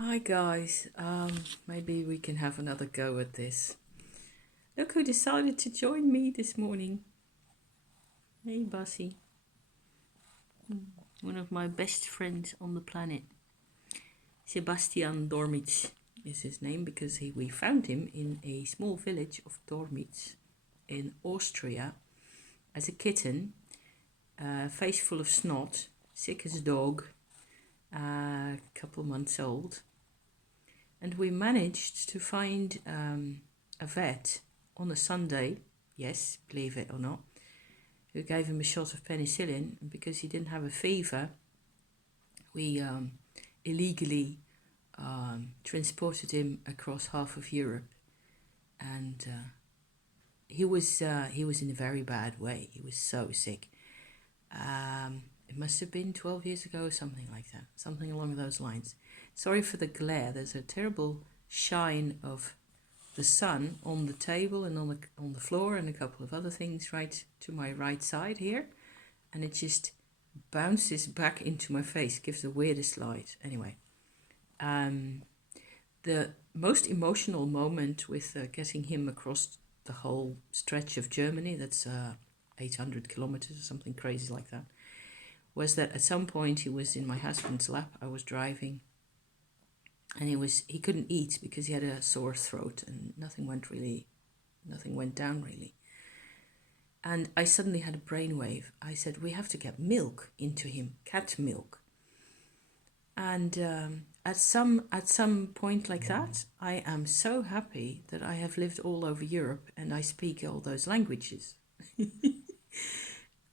Hi guys, maybe we can have another go at this. Look who decided to join me this morning. Hey Bassie, one of my best friends on the planet. Bastian Dormitz is his name because we found him in a small village of Dormitz in Austria as a kitten, face full of snot, sick as a dog, a couple months old. And we managed to find a vet on a Sunday, yes, believe it or not, who gave him a shot of penicillin. And because he didn't have a fever, we illegally transported him across half of Europe. And he was in a very bad way. He was so sick. It must have been 12 years ago or something like that, something along those lines. Sorry for the glare. There's a terrible shine of the sun on the table and on the floor and a couple of other things right to my right side here, and it just bounces back into my face, gives the weirdest light. Anyway, the most emotional moment with getting him across the whole stretch of Germany, that's 800 kilometers or something crazy like that, was that at some point he was in my husband's lap. I was driving, and he couldn't eat because he had a sore throat, and nothing went down really. And I suddenly had a brainwave. I said, we have to get milk into him, cat milk. And at some point like that, I am so happy that I have lived all over Europe and I speak all those languages.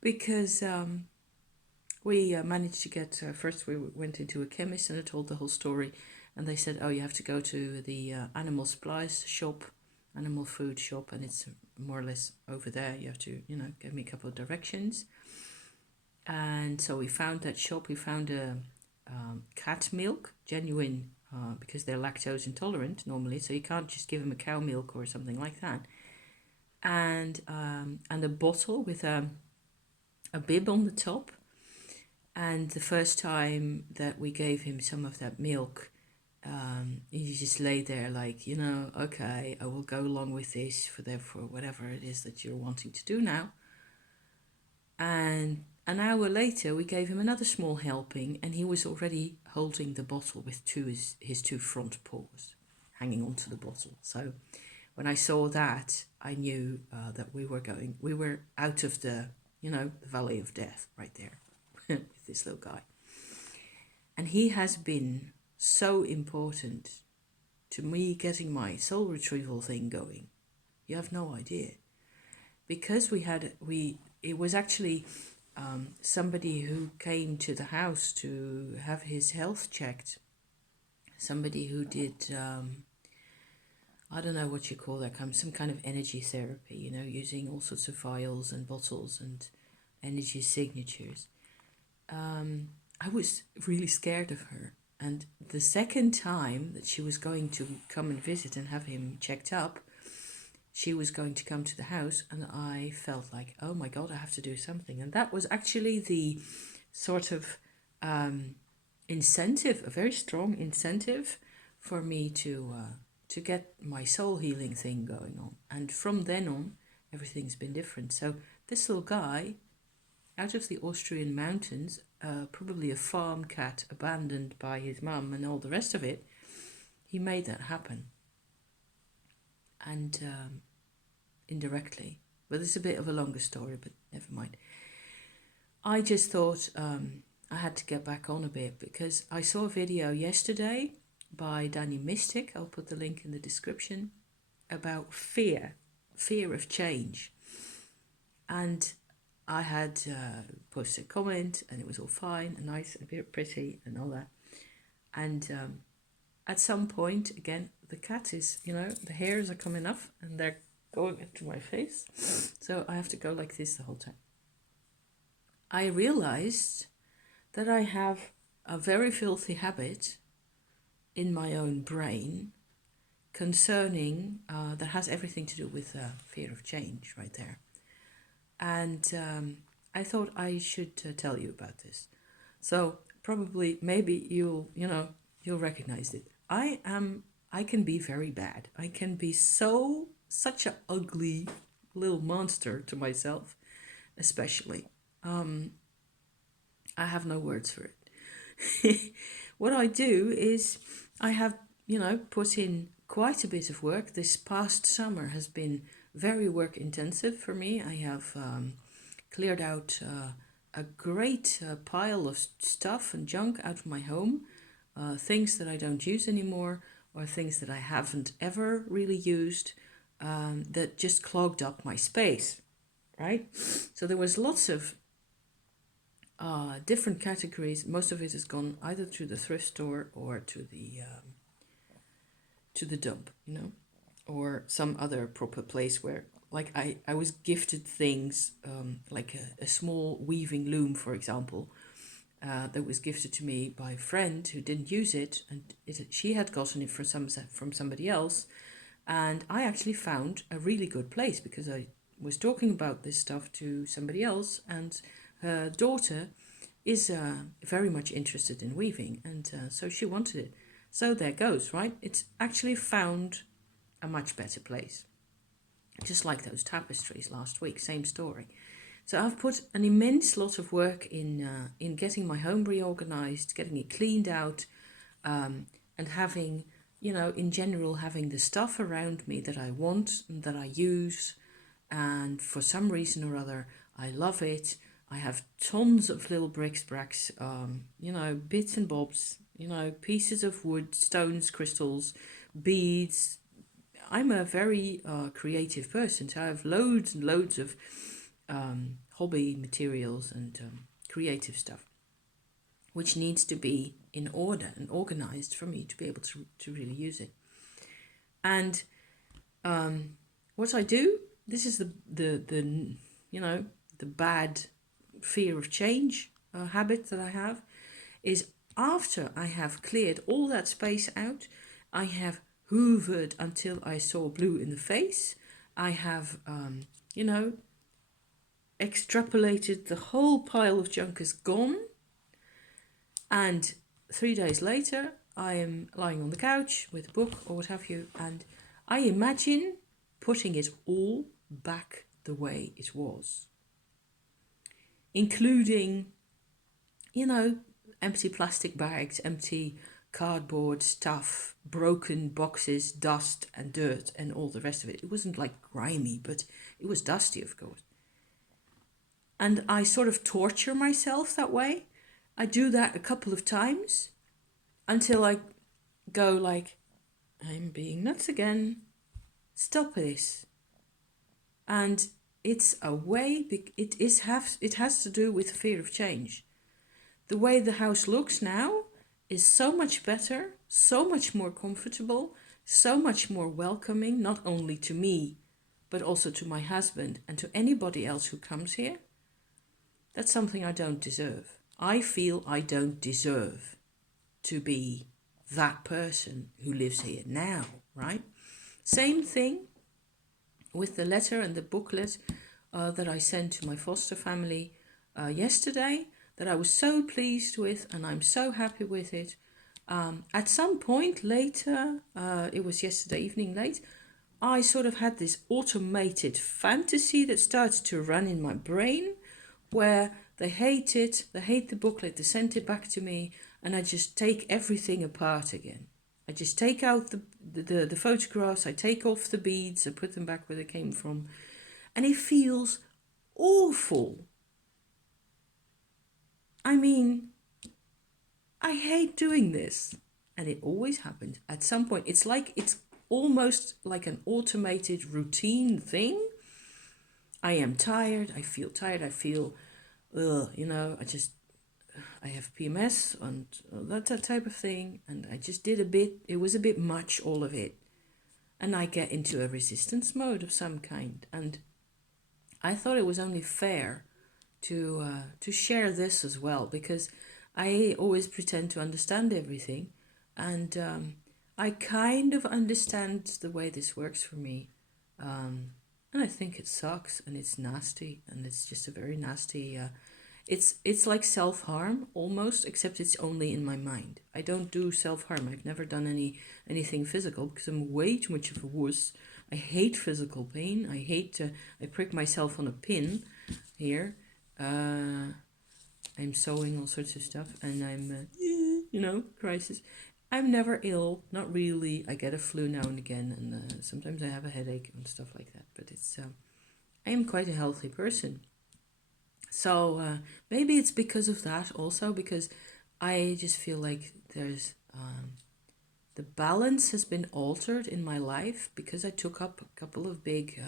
Because we managed to get, first we went into a chemist and I told the whole story, and they said, oh, you have to go to the animal supplies shop, animal food shop, and it's more or less over there. You have to, give me a couple of directions. And so we found that shop. We found a cat milk, genuine, because they're lactose intolerant normally, so you can't just give them a cow milk or something like that. And a bottle with a bib on the top. And the first time that we gave him some of that milk, he just lay there like, okay, I will go along with this for whatever it is that you're wanting to do now. And an hour later, we gave him another small helping, and he was already holding the bottle with his two front paws hanging onto the bottle. So when I saw that, I knew that we were out of the valley of death right there with this little guy. And he has been so important to me getting my soul retrieval thing going. You have no idea. Because it was actually somebody who came to the house to have his health checked. Somebody who did, I don't know what you call that, some kind of energy therapy, using all sorts of vials and bottles and energy signatures. I was really scared of her. And the second time that she was going to come and visit and have him checked up, she was going to come to the house, and I felt like, oh my God, I have to do something. And that was actually the sort of incentive, a very strong incentive for me to get my soul healing thing going on. And from then on, everything's been different. So this little guy out of the Austrian mountains, probably a farm cat abandoned by his mum and all the rest of it, he made that happen. And indirectly, but it's a bit of a longer story, but never mind. I just thought I had to get back on a bit because I saw a video yesterday by Danny Mystic, I'll put the link in the description, about fear of change. And I had posted a comment and it was all fine and nice and very pretty and all that. And at some point, again, the cat is, the hairs are coming off and they're going into my face. So I have to go like this the whole time. I realized that I have a very filthy habit in my own brain concerning, that has everything to do with fear of change right there. And I thought I should tell you about this. So probably, maybe you'll, you'll recognize it. I can be very bad. I can be such an ugly little monster to myself, especially. I have no words for it. What I do is I have, put in quite a bit of work. This past summer has been very work intensive for me. I have cleared out a great pile of stuff and junk out of my home, things that I don't use anymore, or things that I haven't ever really used, that just clogged up my space, right? So there was lots of different categories. Most of it has gone either to the thrift store or to the dump, or some other proper place where, like, I was gifted things, like a small weaving loom, for example, that was gifted to me by a friend who didn't use it, and she had gotten it from somebody else, and I actually found a really good place because I was talking about this stuff to somebody else, and her daughter is very much interested in weaving, and so she wanted it. So there goes, right? It's actually found a much better place. Just like those tapestries last week, same story. So I've put an immense lot of work in getting my home reorganized, getting it cleaned out, and having, in general, having the stuff around me that I want and that I use. And for some reason or other, I love it. I have tons of little bricks, bits and bobs, pieces of wood, stones, crystals, beads. I'm a very creative person, so I have loads and loads of hobby materials and creative stuff, which needs to be in order and organized for me to be able to really use it. And what I do, this is the bad fear of change habit that I have, is after I have cleared all that space out, I have hoovered until I saw blue in the face. I have, extrapolated the whole pile of junk is gone. And 3 days later, I am lying on the couch with a book or what have you, and I imagine putting it all back the way it was, including, empty plastic bags, empty cardboard stuff, broken boxes, dust and dirt and all the rest of it. It wasn't like grimy, but it was dusty, of course. And I sort of torture myself that way. I do that a couple of times until I go like, I'm being nuts again. Stop this. And it's a way, it has to do with fear of change. The way the house looks now is so much better, so much more comfortable, so much more welcoming, not only to me, but also to my husband and to anybody else who comes here. That's something I don't deserve. I feel I don't deserve to be that person who lives here now, right? Same thing with the letter and the booklet that I sent to my foster family yesterday, that I was so pleased with, and I'm so happy with it. At some point later, it was yesterday evening late, I sort of had this automated fantasy that starts to run in my brain, where they hate it, they hate the booklet, they sent it back to me, and I just take everything apart again. I just take out the photographs, I take off the beads, I put them back where they came from, and it feels awful. I mean, I hate doing this, and it always happens at some point. It's almost like an automated routine thing. I am tired, I feel tired, I feel, I have PMS and that type of thing, and I just did it was a bit much, all of it. And I get into a resistance mode of some kind, and I thought it was only fair to share this as well, because I always pretend to understand everything, and I kind of understand the way this works for me, and I think it sucks and it's nasty, and it's just a very nasty it's like self-harm almost, except it's only in my mind. I don't do self-harm. I've never done anything physical because I'm way too much of a wuss. I hate physical pain. I prick myself on a pin here. I'm sewing all sorts of stuff, and I'm, crisis. I'm never ill, not really. I get a flu now and again, and sometimes I have a headache and stuff like that. But I am quite a healthy person. So maybe it's because of that also, because I just feel like there's the balance has been altered in my life because I took up a couple of big,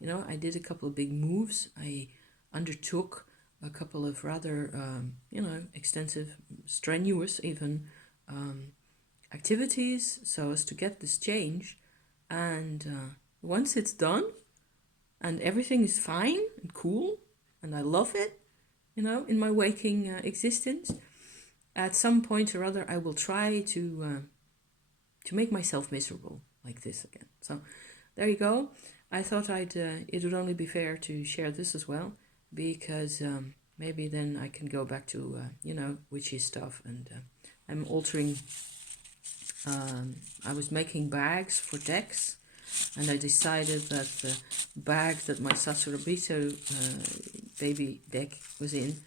I did a couple of big moves. I undertook a couple of rather, extensive, strenuous even activities so as to get this change. And once it's done and everything is fine and cool and I love it, in my waking existence, at some point or other I will try to make myself miserable like this again. So there you go. I thought it would only be fair to share this as well, because maybe then I can go back to witchy stuff. And I'm altering. I was making bags for decks, and I decided that the bag that my Sasurabito baby deck was in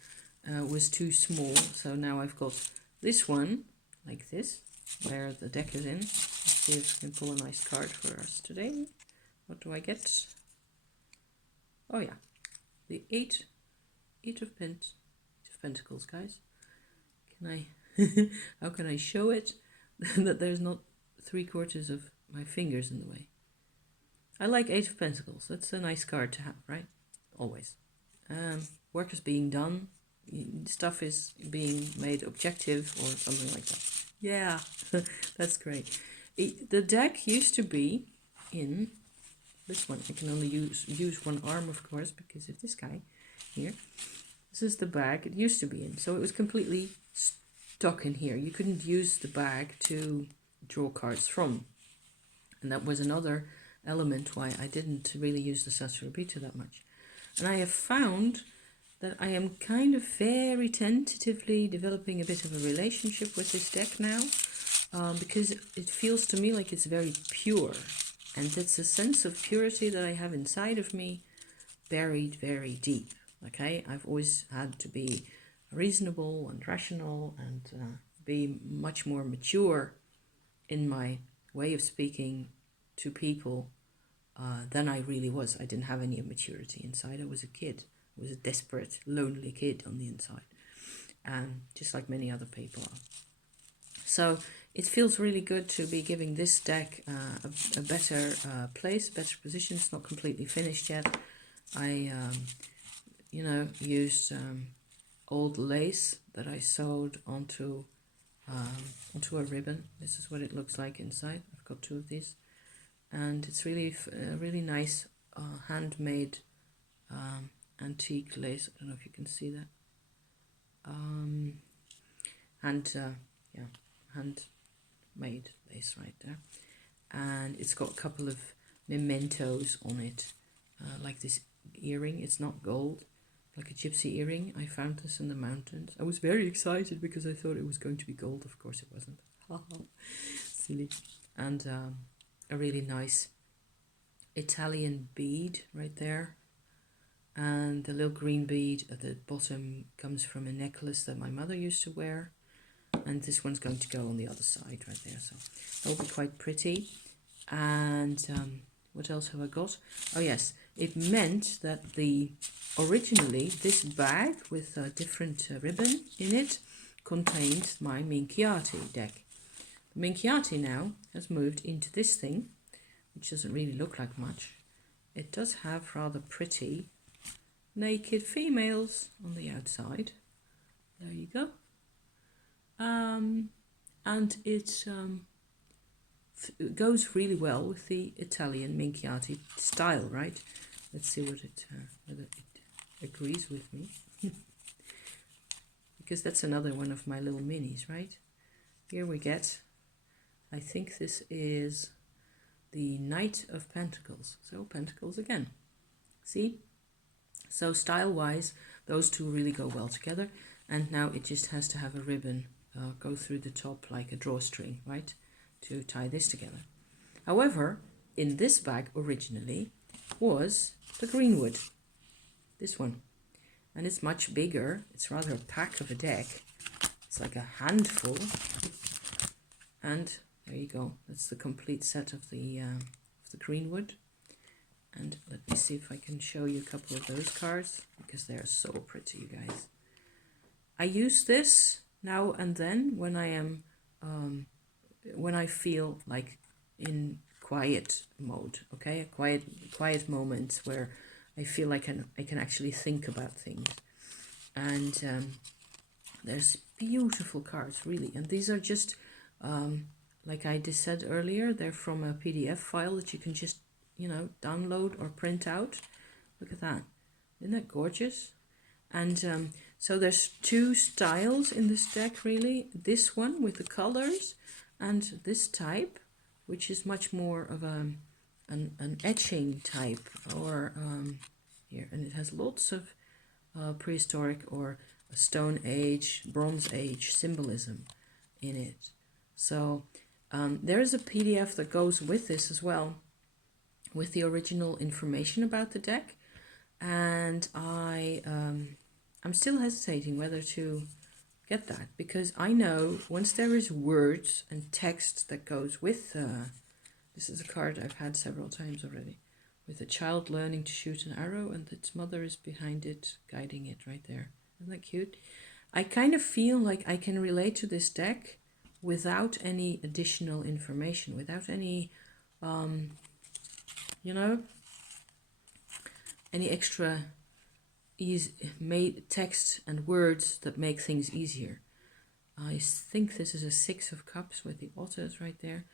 was too small. So now I've got this one like this, where the deck is in. Let's see if I can pull a nice card for us today. What do I get? Oh yeah, the eight of pentacles, guys. Can I? How can I show it that there's not 3/4 of my fingers in the way? I like 8 of pentacles. That's a nice card to have, right? Always. Work is being done. Stuff is being made objective or something like that. Yeah, that's great. The deck used to be in this one. I can only use one arm, of course, because of this guy here. This is the bag it used to be in. So it was completely stuck in here. You couldn't use the bag to draw cards from. And that was another element why I didn't really use the Sasurabito that much. And I have found that I am kind of very tentatively developing a bit of a relationship with this deck now, because it feels to me like it's very pure. And it's a sense of purity that I have inside of me, buried very deep. Okay, I've always had to be reasonable and rational and be much more mature in my way of speaking to people than I really was. I didn't have any maturity inside. I was a kid. I was a desperate, lonely kid on the inside, just like many other people are. So it feels really good to be giving this deck a better place, a better position. It's not completely finished yet. I, used old lace that I sewed onto a ribbon. This is what it looks like inside. I've got 2 of these, and it's really really nice handmade antique lace. I don't know if you can see that. Handmade lace right there, and it's got a couple of mementos on it, like this earring. It's not gold, like a gypsy earring. I found this in the mountains. I was very excited because I thought it was going to be gold. Of course it wasn't. Silly. And a really nice Italian bead right there. And the little green bead at the bottom comes from a necklace that my mother used to wear. And this one's going to go on the other side right there. So that'll be quite pretty. And what else have I got? Oh yes, it meant that originally this bag with a different ribbon in it contained my Minchiati deck. The Minchiati now has moved into this thing, which doesn't really look like much. It does have rather pretty naked females on the outside. There you go. And it goes really well with the Italian Minchiati style, right? Let's see whether it agrees with me. Because that's another one of my little minis, right? Here we get, I think this is the Knight of Pentacles. So Pentacles again. See? So style-wise, Those two really go well together. And now it just has to have a ribbon go through the top like a drawstring, right, to tie this together. However, in this bag originally was the greenwood, this one. And it's much bigger. It's rather a pack of a deck. It's like a handful. And there you go. That's the complete set of the greenwood. And let me see if I can show you a couple of those cards, because they're so pretty, you guys. I use this now and then when I am, when I feel like in quiet mode, okay? A quiet moments where I feel like I can actually think about things. And there's beautiful cards, really. And these are just, like I just said earlier, they're from a PDF file that you can just, you know, download or print out. Look at that. Isn't that gorgeous? And so there's two styles in this deck, really. This one with the colors, and this type, which is much more of an etching type, or here, and it has lots of prehistoric or Stone Age, Bronze Age symbolism in it. So there is a PDF that goes with this as well, with the original information about the deck, and I'm still hesitating whether to get that, because I know once there is words and text that goes with this is a card I've had several times already, with a child learning to shoot an arrow and its mother is behind it guiding it right there. Isn't that cute? I kind of feel like I can relate to this deck without any additional information, without any you know, any extra made text and words that make things easier. I think this is a 6 of Cups with the otters right there.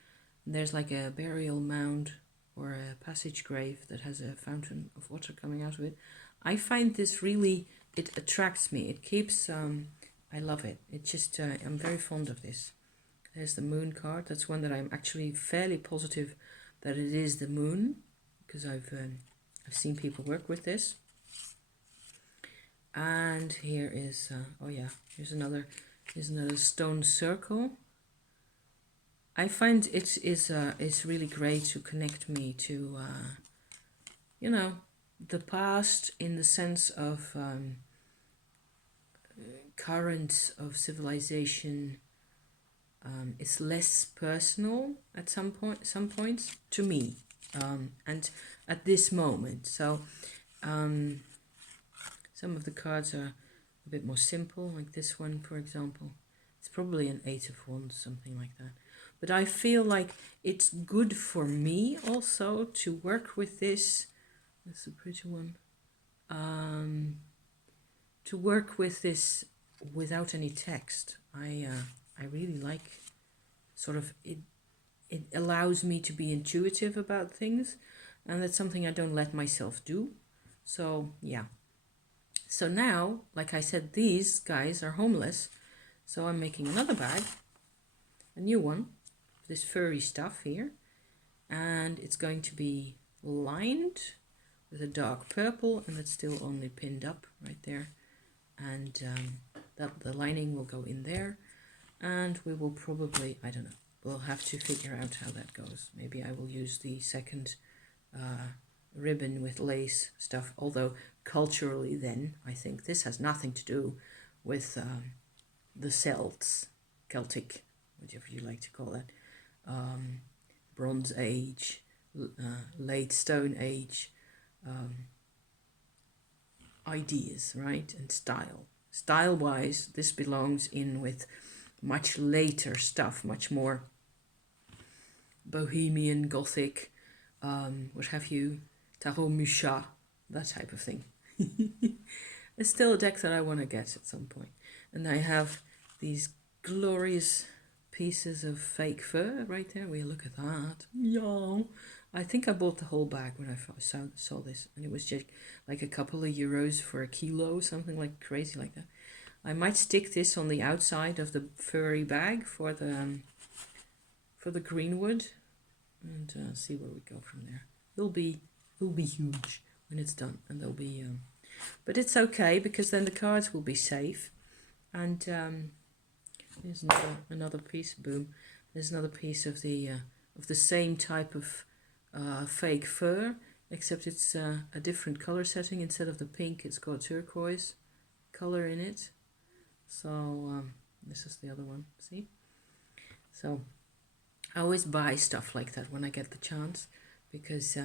And there's like a burial mound or a passage grave that has a fountain of water coming out of it. I find this really, it attracts me. It keeps, I love it. It just, I'm very fond of this. There's the moon card. That's one that I'm actually fairly positive that it is the moon, because I've seen people work with this. And here is, oh yeah, here's another stone circle. I find it's really great to connect me to, you know, the past, in the sense of currents of civilization. It's less personal at some points to me, and at this moment. So some of the cards are a bit more simple, like this one, for example. It's probably an 8 of Wands, something like that. But I feel like it's good for me also to work with this. That's a pretty one. To work with this without any text. I really like, sort of, it allows me to be intuitive about things, and that's something I don't let myself do. So yeah. So now, like I said, these guys are homeless. So I'm making another bag, a new one, this furry stuff here. And it's going to be lined with a dark purple, and it's still only pinned up right there. And that the lining will go in there. And we will probably, I don't know, we'll have to figure out how that goes. Maybe I will use the second ribbon with lace stuff, although culturally then I think this has nothing to do with the Celtic, whatever you like to call that, Bronze Age, late Stone Age ideas, right? And style wise, this belongs in with much later stuff, much more bohemian, gothic, what have you, Tarot Musha, that type of thing. It's still a deck that I want to get at some point. And I have these glorious pieces of fake fur right there. We look at that. Yeah. I think I bought the whole bag when I saw this, and it was just like a couple of euros for a kilo, something like crazy like that. I might stick this on the outside of the furry bag for the greenwood, and see where we go from there. It'll be huge when it's done, and there'll be But it's okay, because then the cards will be safe. And here's another piece. Boom. There's another piece of the same type of fake fur, except it's a different color setting. Instead of the pink, it's got turquoise color in it. So this is the other one. See? So I always buy stuff like that when I get the chance, because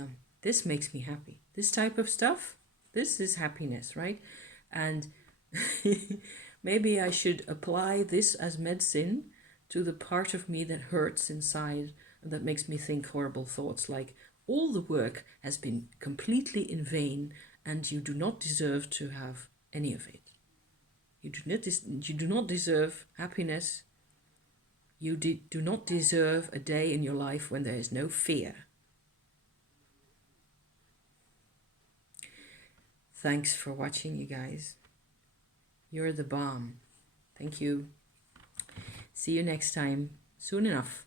this makes me happy. This type of stuff, this is happiness, right? And maybe I should apply this as medicine to the part of me that hurts inside and that makes me think horrible thoughts like, all the work has been completely in vain and you do not deserve to have any of it. You do not deserve happiness. You do not deserve a day in your life when there is no fear. Thanks for watching, you guys. You're the bomb. Thank you. See you next time, soon enough.